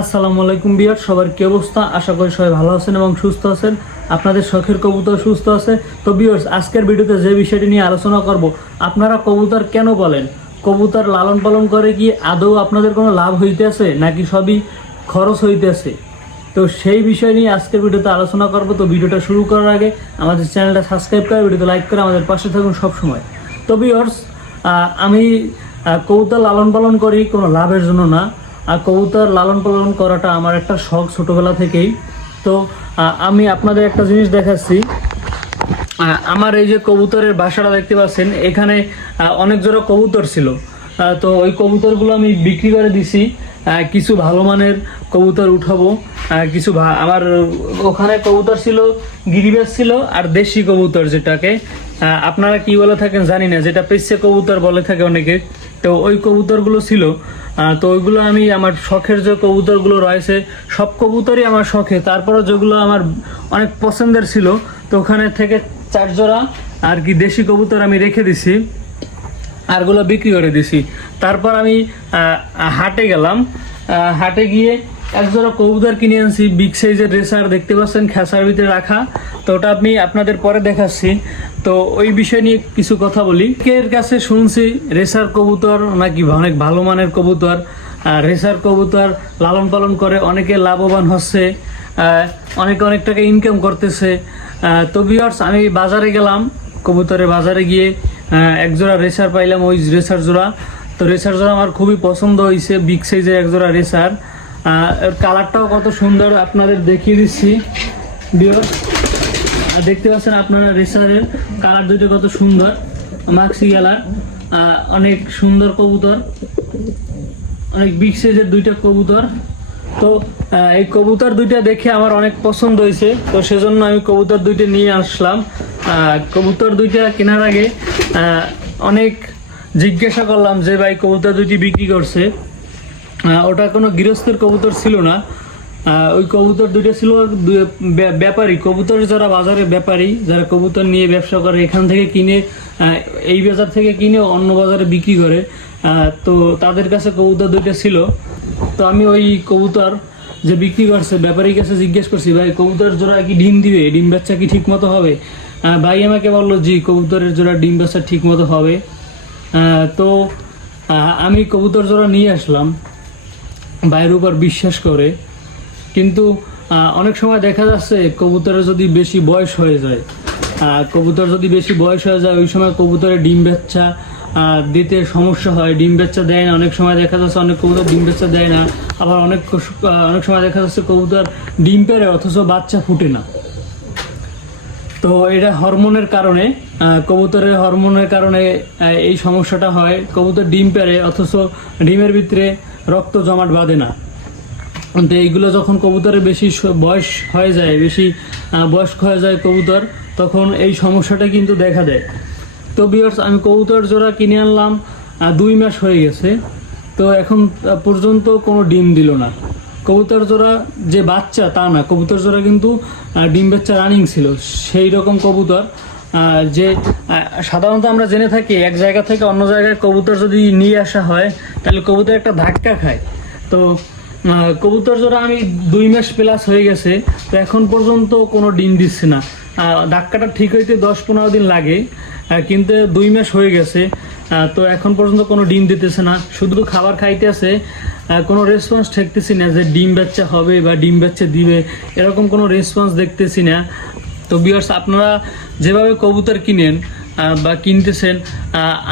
আসসালামু আলাইকুম বিয়ার সবার কি অবস্থা? আশা করি সবাই ভালো আছেন এবং সুস্থ আছেন। আপনাদের শখের কবুতর সুস্থ আছে। তো বিয়ার্স আজকের ভিডিওতে যে বিষয়টি নিয়ে আলোচনা করব, আপনারা কবুতর কেন বলেন? কবুতর লালন পালন করে কি আদৌ আপনাদের কোনো লাভ হইতেছে নাকি সবই খরচ হইতেছে তো সেই বিষয় নিয়ে আজকের ভিডিওতে আলোচনা করব। তো ভিডিওটা শুরু করার আগে আমাদের চ্যানেলটা সাবস্ক্রাইব করে ভিডিওতে লাইক করে আমাদের পাশে থাকুন সবসময়। তো বিয়ার্স আমি কবুতর লালন পালন করি কোনো লাভের জন্য না। কবুতর লালন পালন করাটা আমার একটা শখ ছোটবেলা থেকেই। তো আমি আপনাদের একটা জিনিস দেখাচ্ছি। আমার এই যে কবুতরের বাসাটা দেখতে পাচ্ছেন, এখানে অনেক জোড়া কবুতর ছিল। তো ওই কবুতরগুলো আমি বিক্রি করে দিছি। কিছু ভালো মানের কবুতর উঠাবো। কিছু আমার ওখানে কবুতর ছিল গিরিবাস ছিল, আর দেশি কবুতর যেটাকে। আপনারা কি বলে থাকেন জানি না, যেটা পেচ্ছে কবুতর বলে থাকে অনেকে। তো ওই কবুতরগুলো ছিল। তো ওইগুলো আমি আমার শখের যে কবুতরগুলো রয়েছে, সব কবুতরই আমার শখে। তারপরে যেগুলো আমার অনেক পছন্দের ছিল, তো ওখানে থেকে চারজোড়া আর কি দেশি কবুতর আমি রেখে দিছি, আরগুলো বিক্রি করে দিছি। তারপর আমি হাটে গেলাম। হাটে গিয়ে এক জোড়া কবুতর কিনে আনছি বিগ সাইজের রেসার দেখতে পাচ্ছেন খেসার ভিতরে রাখা। তো ওটা আমি আপনাদের পরে দেখাচ্ছি। তো ওই বিষয় নিয়ে কিছু কথা বলি। এর কাছে শুনছি রেসার কবুতর নাকি অনেক ভালো মানের কবুতর। রেসার কবুতর লালন পালন করে অনেকে লাভবান হচ্ছে অনেকে অনেক টাকা ইনকাম করতেছে। তো বিয়ার্স আমি বাজারে গেলাম কবুতরের বাজারে গিয়ে আহ, এক জোড়া রেসার পাইলাম ওই রেসার জোড়া। তো রেসার জোড়া আমার খুবই পছন্দ হয়েছে বিগ সাইজের এক জোড়া রেসার কালারটাও কত সুন্দর আপনাদের দেখিয়ে দিচ্ছি বিয়ার্স আর দেখতে পাচ্ছেন আপনারা রেসারের কালার দুটো কত সুন্দর মাক্সি কালার অনেক সুন্দর কবুতর, অনেক বিগ সাইজের দুইটা কবুতর। তো এই কবুতর দুইটা দেখে আমার অনেক পছন্দ হয়েছে, তো সেজন্য আমি কবুতর দুইটা নিয়ে আসলাম। কবুতর দুইটা কেনার আগে অনেক জিজ্ঞাসা করলাম যে ভাই কবুতর দুইটি বিক্রি করছে। ওটা কোনো গৃহস্থের কবুতর ছিল না। ওই কবুতর দুইটা ছিল ব্যাপারী। কবুতর যারা বাজারে ব্যাপারী, যারা কবুতর নিয়ে ব্যবসা করে, এখান থেকে কিনে এই বাজার থেকে কিনে অন্য বাজারে বিক্রি করে। তো তাদের কাছে কবুতর দুইটা ছিল। তো আমি ওই কবুতর যে বিক্রি করছে, ব্যাপারীর কাছে জিজ্ঞেস করছি, ভাই কবুতর জোড়া কি ডিম দিবে? ডিম বাচ্চা কি ঠিক মতো হবে ভাই আমাকে বলল, জি, কবুতরের জোড়া ডিম বাচ্চা ঠিক মতো হবে তো আমি কবুতর জোড়া নিয়ে আসলাম। বাইরের উপর বিশ্বাস করে। কিন্তু অনেক সময় দেখা যাচ্ছে কবুতরের যদি বেশি বয়স হয়ে যায় কবুতর যদি বেশি বয়স হয়ে যায় ওই সময় কবুতরের ডিম আহ, দিতে সমস্যা হয় ডিম বাচ্চা দেয় না। অনেক সময় দেখা যাচ্ছে অনেক কবুতর ডিম বাচ্চা দেয় না। আবার অনেক অনেক সময় দেখা যাচ্ছে কবুতর ডিম পেরে অথচ বাচ্চা ফুটে না। তো এটা হরমোনের কারণে কবুতরের হরমোনের কারণে এই সমস্যাটা হয়। কবুতর ডিম পেরে অথচ ডিমের ভিতরে রক্ত জমাট বাঁধে না। তো এইগুলো যখন কবুতরের বেশি বয়স হয়ে যায়, বেশি বয়স্ক হয়ে যায় কবুতর, তখন এই সমস্যাটা কিন্তু দেখা দেয়। তো বিয়ার্স আমি কবুতর জোড়া কিনে আনলাম দুই মাস হয়ে গেছে। তো এখন পর্যন্ত কোনো ডিম দিল না। কবুতর জোড়া যে বাচ্চা, তা না। কবুতর জোড়া কিন্তু ডিম বাচ্চা রানিং ছিল। সেই রকম কবুতর যে সাধারণত আমরা জেনে থাকি এক জায়গা থেকে অন্য জায়গায় কবুতর যদি নিয়ে আসা হয়, তাহলে কবুতর একটা ধাক্কা খায়। তো কবুতর জোড়া আমি দুই মাস প্লাস হয়ে গেছে, তো এখন পর্যন্ত কোনো ডিম দিচ্ছে না। ধাক্কাটা ঠিক হইতে দশ পনেরো দিন লাগে কিন্তু দুই মাস হয়ে গেছে তো এখন পর্যন্ত কোনো ডিম দিতেছে না। শুধু খাবার খাইতে আছে কোনো রেসপন্স ঠেকতেছি না যে ডিম বাচ্চা হবে বা ডিম বাচ্চা দিবে, এরকম কোনো রেসপন্স দেখতেছি না। তো বিয়ার্স আপনারা যেভাবে কবুতর কিনেন বা কিনতেছেন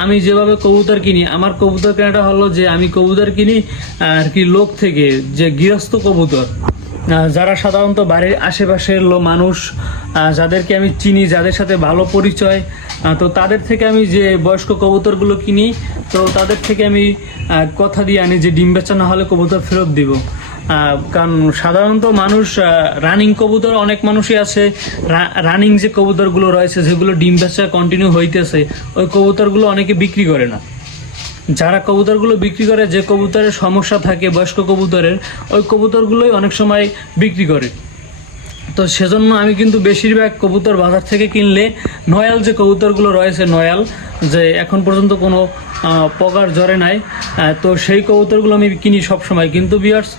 আমি যেভাবে কবুতর কিনি, আমার কবুতর কেনাটা হলো যে আমি কবুতর কিনি, আর কি লোক থেকে, যে গৃহস্থ কবুতর। যারা সাধারণত বাড়ির আশেপাশের লো মানুষ যাদেরকে আমি চিনি, যাদের সাথে ভালো পরিচয় তো তাদের থেকে আমি যে বয়স্ক কবুতরগুলো কিনি, তো তাদের থেকে আমি কথা দিয়ে আনি যে ডিম বেচা না হলে কবুতর ফেরত দিব। কারণ সাধারণত মানুষ রানিং কবুতর অনেক মানুষই আছে। রানিং যে কবুতরগুলো রয়েছে, যেগুলো ডিম বেচা কন্টিনিউ হইতেছে, ওই কবুতরগুলো অনেকে বিক্রি করে না। যারা কবুতরগুলো বিক্রি করে, যে কবুতরের সমস্যা থাকে, বয়স্ক কবুতরের, ওই কবুতরগুলোই অনেক সময় বিক্রি করে। তো সেজন্য আমি কিন্তু বেশিরভাগ কবুতর বাজার থেকে কিনলে, নয়াল যে কবুতরগুলো রয়েছে, নয়াল, যে এখন পর্যন্ত কোনো পগার জ্বরে নাই তো সেই কবুতরগুলো আমি কিনি সব সময় কিন্তু বিয়ার্স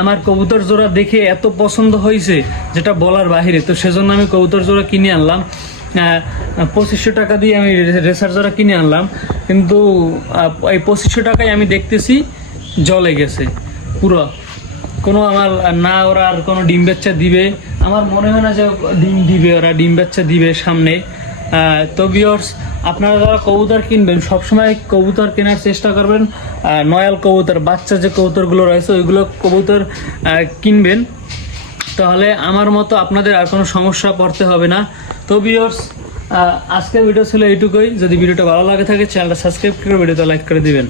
আমার কবুতর জোড়া দেখে এত পছন্দ হয়েছে যেটা বলার বাহিরে। তো সেজন্য আমি কবুতর জোড়া কিনে আনলাম। পঁচিশশো টাকা দিয়ে আমি রেসার জোড়া কিনে আনলাম। কিন্তু এই পঁচিশশো টাকায় আমি দেখতেছি জলে গেছে, পুরো। কোনো আমার না ওরা আর কোনো ডিম বাচ্চা দিবে। আমার মনে হয় না যে ডিম দিবে, ওরা ডিম বাচ্চা দিবে সামনে। তো ভিওর্স আপনারা যারা কবুতর কিনবেন, সবসময় কবুতর কেনার চেষ্টা করবেন। নয়াল কবুতর, বাচ্চা যে কবুতরগুলো রয়েছে, ওইগুলো কবুতর কিনবেন। তাহলে আমার মতো আপনাদের আর কোনো সমস্যা পড়তে হবে না। তো ভিওর্স আজকের ভিডিও ছিল এইটুকুই। যদি ভিডিওটা ভালো লাগে থাকে চ্যানেলটা সাবস্ক্রাইব করে ভিডিওটা লাইক করে দিবেন।